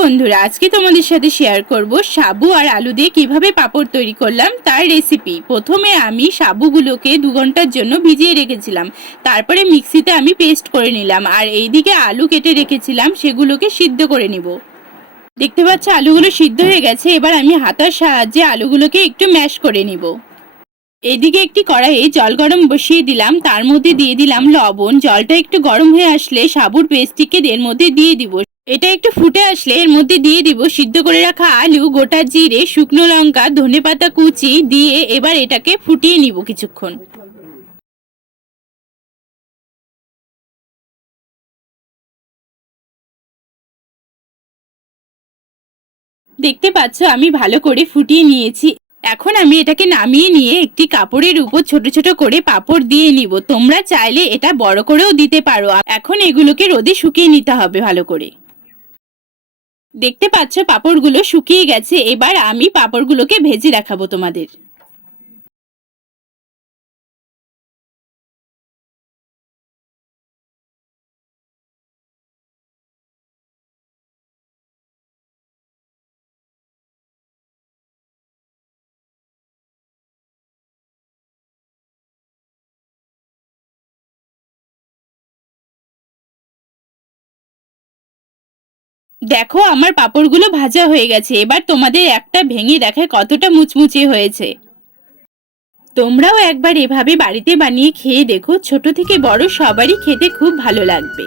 বন্ধুরা, আজকে তোমাদের সাথে শেয়ার করব সাবু আর আলু দিয়ে কিভাবে পাঁপড় তৈরি করলাম তার রেসিপি। প্রথমে আমি সাবুগুলোকে 2 ঘন্টার জন্য ভিজিয়ে রেখেছিলাম। তারপরে মিক্সিতে আমি পেস্ট করে নিলাম, আর এইদিকে আলু কেটে রেখেছিলাম, সেগুলোকে সিদ্ধ করে নিব। দেখতে পাচ্ছ আলুগুলো সিদ্ধ হয়ে গেছে। এবার আমি হাতার সাহায্যে আলুগুলোকে একটু ম্যাশ করে নিব। এদিকে একটি কড়াইয়ে জল গরম বসিয়ে দিলাম, তার মধ্যে দিয়ে দিলাম লবণ। জলটা একটু গরম হয়ে আসলে সাবুর পেস্টটিকে এর মধ্যে দিয়ে দিব। এটা একটু ফুটে আসলে এর মধ্যে দিয়ে দিব সিদ্ধ করে রাখা আলু, গোটা জিরে, শুকনো লঙ্কা, ধনেপাতা কুচি দিয়ে এবার এটাকে ফুটিয়ে নিব কিছুক্ষণ। দেখতে পাচ্ছ আমি ভালো করে ফুটিয়ে নিয়েছি। এখন আমি এটাকে নামিয়ে নিয়ে একটি কাপড়ের উপর ছোট ছোট করে পাঁপড় দিয়ে নিব। তোমরা চাইলে এটা বড় করেও দিতে পারো। এখন এগুলোকে রোদে শুকিয়ে নিতে হবে ভালো করে। দেখতে পাচ্ছ পাঁপড়গুলো শুকিয়ে গেছে। এবার আমি পাঁপড়গুলোকে ভেজে দেখাবো তোমাদের। দেখো আমার পাঁপড়গুলো ভাজা হয়ে গেছে। এবার তোমাদের একটা ভেঙে দেখায় কতটা মুচমুচে হয়েছে। তোমরাও একবার এভাবে বাড়িতে বানিয়ে খেয়ে দেখো, ছোট থেকে বড় সবারই খেতে খুব ভালো লাগবে।